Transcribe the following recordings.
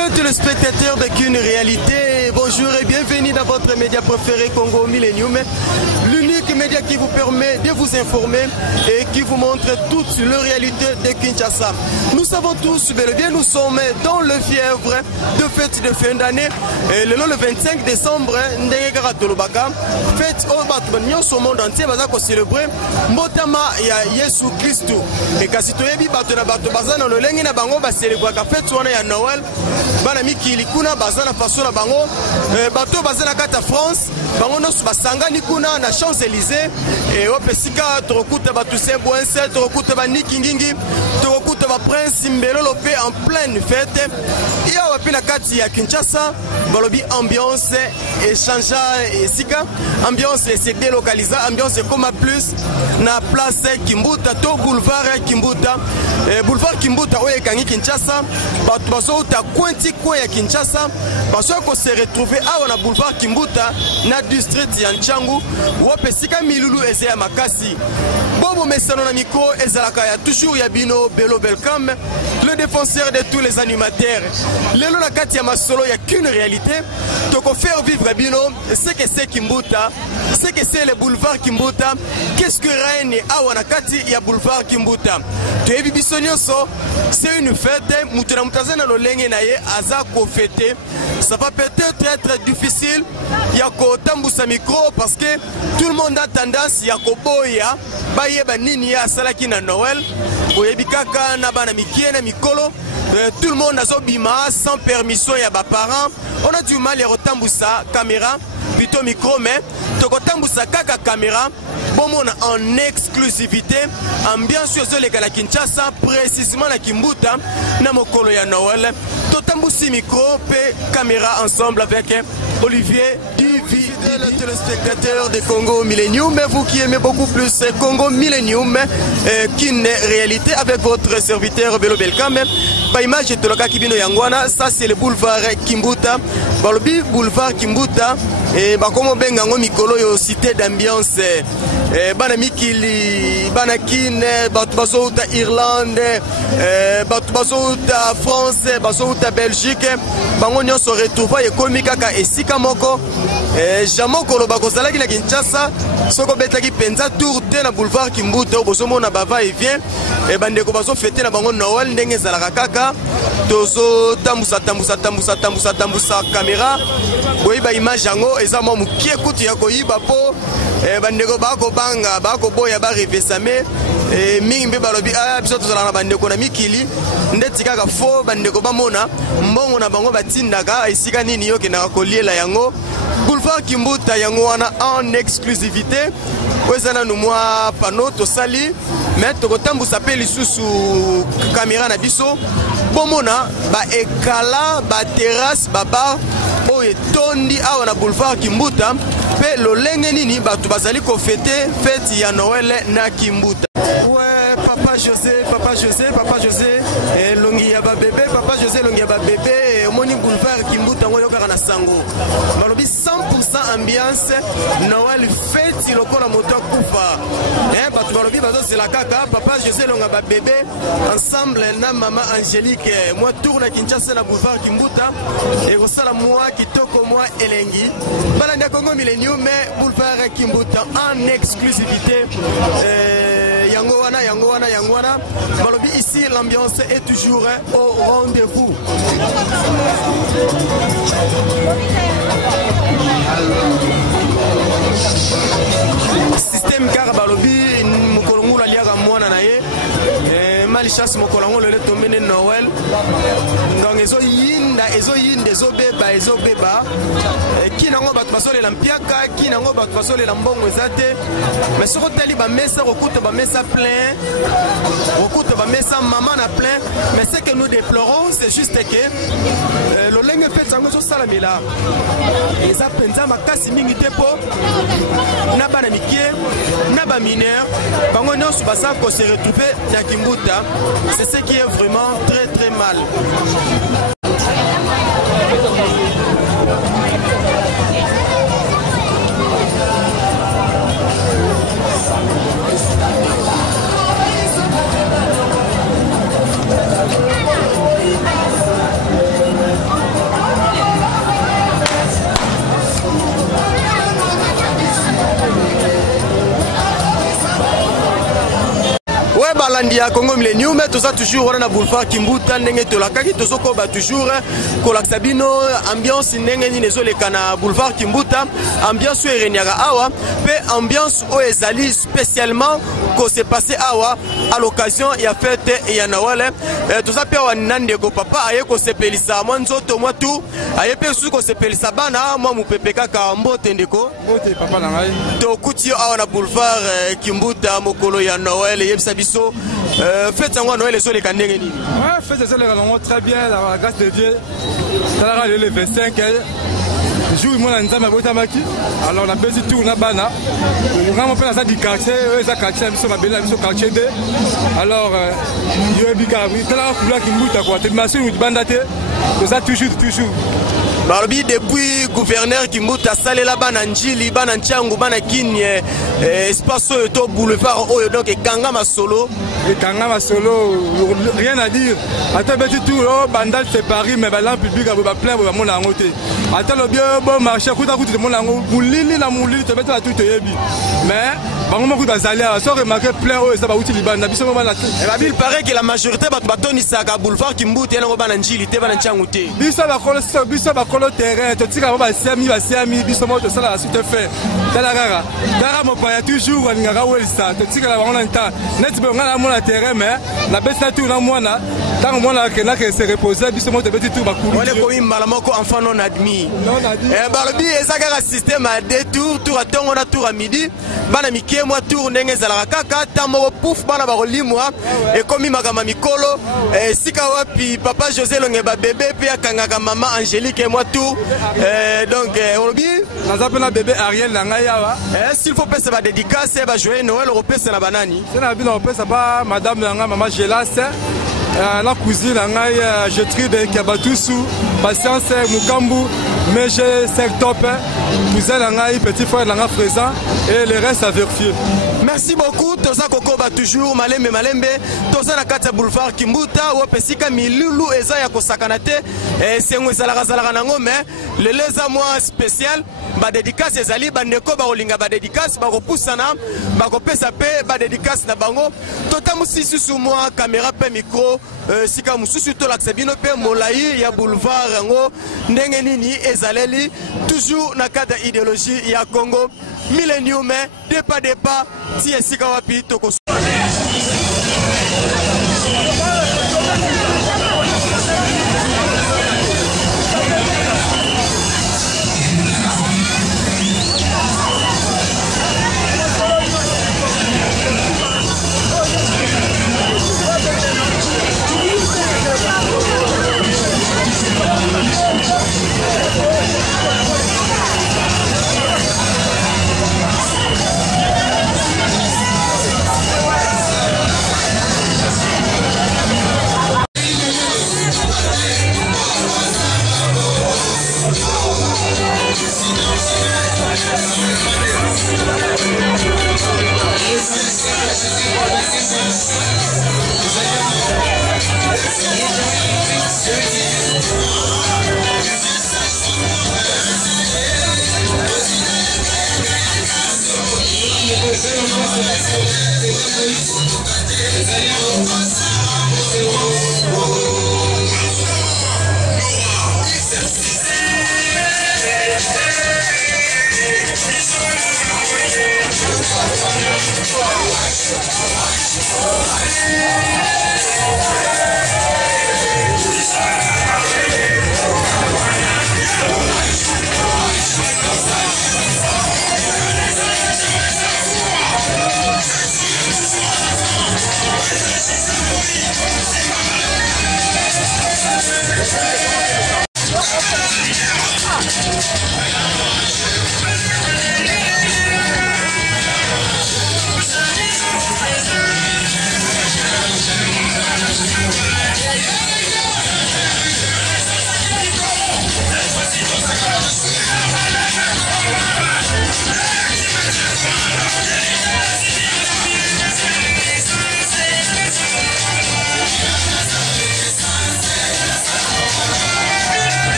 Chers téléspectateurs de Qu'une réalité, bonjour et bienvenue dans votre média préféré Congo Millennium, l'unique média qui vous permet de vous informer et qui vous montre toute la réalité de Kinshasa. Nous savons tous bel et bien, nous sommes dans le fièvre de fête de fin d'année, le 25 décembre, fête au Batman, au monde entier, va célébrer Motama ya Yesu Christu. Et quand tu es bato na bato bazana le lengi na bango ba célébrer la fête ya Noël. Bana mikili kuna bazana façon na bango bato bazana kata France bango no basangani kuna na Champs-Élysées et opesika trokuta batu se boense trokuta ba nikingingi trokuta ba prince mbelolo pe en pleine fête ya wapi na kati ya Kinshasa balobi ambiance échange esika ambiance se délocaliser ambiance comme plus na place Kimbuta to boulevard Kimbuta boulevard Kimbuta oye kangi Kinshasa batu baso ta kwenti kwa ya Kinshasa baso ko se retrouver awa na boulevard Kimbuta na district ya Nchangu wopesika milulu eze ya makasi bobo mesano na miko ezalaka ya toujours ya bino Belo Belcam le défenseur de tous les animateurs lelo na kati ya masolo ya Qu'une réalité toko faire vivre bino ce que c'est Kimbuta ce que c'est le boulevard Kimbuta qu'est-ce que règne awa na kati ya boulevard Kimbuta toyebi biso nyonso c'est une fête mutuna mutazana lolenge na ye aza ko fêter ça va peut-être être difficile ya ko tambusa micro parce que tout le monde a tendance ya ko boya bayeba nini ya salaki na Noël boyebi kaka na bana mikie na mikolo tout le monde azobima sans permission ya ba parents on a du mal à retambusa caméra plutôt micro mais tokotambusa kaka caméra bomona en exclusivité ambiance sur les gars Kinshasa précisément la Kimbuta na mokolo ya Noël totambusi micro pe caméra ensemble avec Olivier Divi, le téléspectateur de Congo Millennium, mais vous qui aimez beaucoup plus Congo Millennium qu'une réalité avec votre serviteur Belo Belcam. Par image de Toloka Kibino Yangwana, ça c'est le boulevard Kimbuta, Balobi boulevard Kimbuta et Bakomo Bengango Mikolo yo cité d'ambiance. Bana Mikili, Bana Kine, Batu Basouta Irlande, Batu Basouta France, Basouta Belgique, Bango nyo se retrouva et komikaka esika moko. Jamoko lo bakozala ki na Kinshasa, soko betaki penza tour te na boulevard Kimbuta bosomo na bava et vient et bandeko baso fêter na bango Noël ndenge ezalaka kaka. Tozo tambusa caméra. Boyiba image yango eza mo mukie kutu ya koyiba po bandeko bako banga bako boya ba revesame mingi mbe balobi biso tozala na bandeko na mikili ndeti kaka fo bandeko bamona mbongo na bango batindaka esika nini yoke na koliela yango boulevard Kimbuta yango wana en exclusivité wezana no mwa panneau to sali mais tokotambusa pe lisusu caméra na biso bomona ba ekala ba terrasse ba bar oye tondi awa na boulevard Kimbuta pe lolenge nini batu bazali ko fêter fête ya Noël na Kimbuta. Ouais, Papa José longi ya ba bébé Papa José longi ya ba bébé moni boulevard Kimbuta ngoyo kaka na sango malobi 100% ambiance Noël fête lokola moto kufa batu balobi bazo c'est la kaka Papa José longa ba bébé ensemble na maman Angélique moi tourne Kinshasa na boulevard Kimbuta et osala moi kitoko moi elengi bala na Congo Millennium mais boulevard Kimbuta en exclusivité yango wana balobi ici l'ambiance est toujours au rendez-vous. Système car balobi mokolongula liaga mwana na ye malchance mokolongo le tomene Noël donc ezo yinda ezobeba kinango batu basole la mpiaka kinango batu basole la mbongo ezate mais soko tali ba mesa rokuta ba mesa plein rokuta ba mesa maman na plein mais ce que nous déplorons c'est juste que le lenge fait sango so sala mila eza penza makasi mingi tepo na bana mikie na ba mineur bango nyonso basa ko se retrouver na Kimbuta c'est ce qui est vraiment très très mal. Ouais, balandi ya Congo Millennium, mais tout ça toujours on a boulevard Kimbuta ndenge tolakaki tozoko ba toujours kolakisa bino ambiance ndenge ni nezo lekana boulevard Kimbuta, ambiance ereniaka awa pe ambiance o ezali spécialement ko s'est passé awa à l'occasion ya fête ya Noël. Tout ça pia wanande ko papa aye ko sepelisa mwanzoto mwa tu aye pe su ko sepelisa bana mwa mupepe kaka mbote ndeko mbote papa na ngai to kuti awa na boulevard Kimbuta mokolo ya Noël yebisa biso fête yango Noël ezo leka ndenge nini? Ouais, fête ezo leka longo très bien la grâce de Dieu. Tala le 25 jour moi na nzambe botamaki alors na bezi tour na bana on a appelé ça du quartier ça quartier biso mabela biso quartier D alors yo bika tala kubla Kimbuta quoi te masu banda te ça toujours Balobi depuis gouverneur Kimbuta salela bana njili bana nchangu bana kinye espace to boulevard oyo donc ekanga masolo rien à dire attends petit tout bandal c'est Paris mais ba public ba plein ba mona ngote attends le bien bon marché kuta kuta mona ngo mulili na mulili te beta tout yebi mais bango moko bazali so remarquer plein oyo ça ba uti libanda biso bana il paraît que la majorité batoni saka boulevard Kimbuta yana bana njili te bana nchangu te biso ba kolo terrain to tika ba siami biso mo to sala suite fait tala dara mo pa toujours ngaka welsa to tika la bango na nta net be ngala mo na terrain mais la besa tout na mwana tant mwana que se reposer biso mo to beti tout ba kulu on est comme mala moko enfant non admis balobi ezaka système à deux tours à tongo na tour à midi bana mikie moi tour ndenge zalaka kaka tamo pouf bana ba kolimwa et comme makama mikolo sika wapi papa José Longeba bébé pe akangaka maman Angélique et moi tout donc on dit na bébé Ariel na ngai yawa s'il faut passer ba dédicace ba joyeux Noël repesa na banani c'est na bino repesa ba madame na maman Gelas la cousine na ngai Jetrude Kabatusu Patience Mukambu Meje Top cousin na ngai petit frère na ngai Freza et le reste à vérifier. Merci beaucoup toza kokoba toujours malembe toza na kati ya boulevard Kimbuta wo pesika milulu eza ya kosakana te sengo ezalaka nango mais le leza moi spécial ba dédicace ezali bandeko ba kolinga ba dédicace ba kopusana ba kopesa pe ba dédicace na bango tota musisi su moi caméra pe micro sika mususu to laksa bino pe molai ya boulevard yango ndenge nini ezaleli toujours na kati ya idéologie ya Congo Millennium depa ti esika wapi toko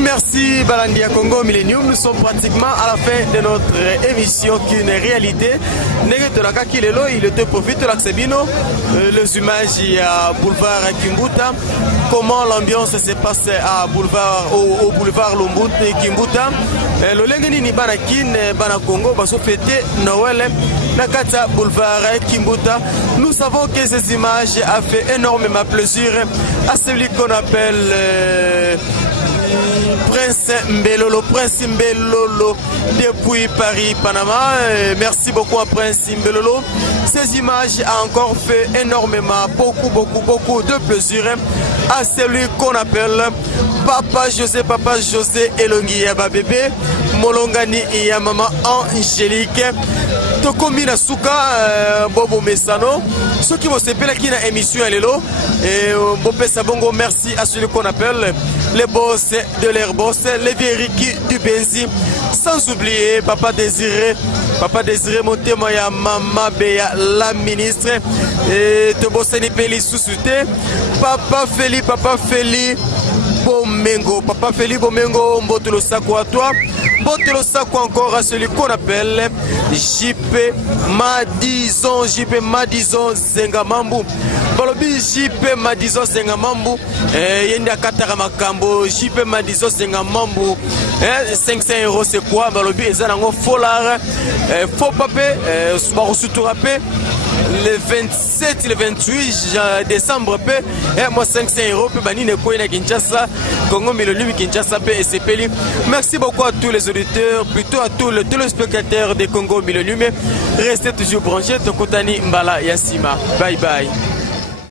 Merci Balandia Congo Millennium. Nous sommes pratiquement à la fin de notre émission qui est une réalité. Il te profite de l'Axebino, les images à boulevard Kimbuta, comment l'ambiance se passe à boulevard, au boulevard Lumbuta Kimbuta. Le Lengeni ni Banakin, Banakongo, va se fêter Noël, Nakata boulevard Kimbuta. Nous savons que ces images a fait énormément plaisir à celui qu'on appelle Prince Mbelolo, depuis Paris, Panama. Merci beaucoup à Prince Mbelolo. Ces images ont encore fait énormément, beaucoup de plaisir à celui qu'on appelle Papa José Elongi Yaba bébé, Molongani et Maman Angélique. Tokomi na suka Bobo Messano. Ceux qui vont se faire qui na émission Lelo et Bopé Sabongo, merci à celui qu'on appelle les boss de l'air boss, les vériki du Benzi. Sans oublier Papa Désiré mon témoin ya Mama Béa la ministre et te bosseni peli sous-souté Papa Feli Bomengo, Papa Feli Bomengo, Mbotelo Sako à toi. Mbotelo Sako encore à celui qu'on appelle JP Madison Zengamambu. Balobi JP Madison Zengamambu. Yenda Katara Makambo, JP Madison Zengamambu. 500 € c'est quoi? Balobi Ezanango Folar. Faux papé, Subarusuturape. Le 27 le 28 décembre et moi 500 € pe banine ko na Kinshasa Congo Millennium Kinshasa pe SPL. Merci beaucoup à tous les auditeurs, plutôt à tous les téléspectateurs de Congo Millennium. Restez toujours branchés, Tokotani Mbala Yassima. Bye bye.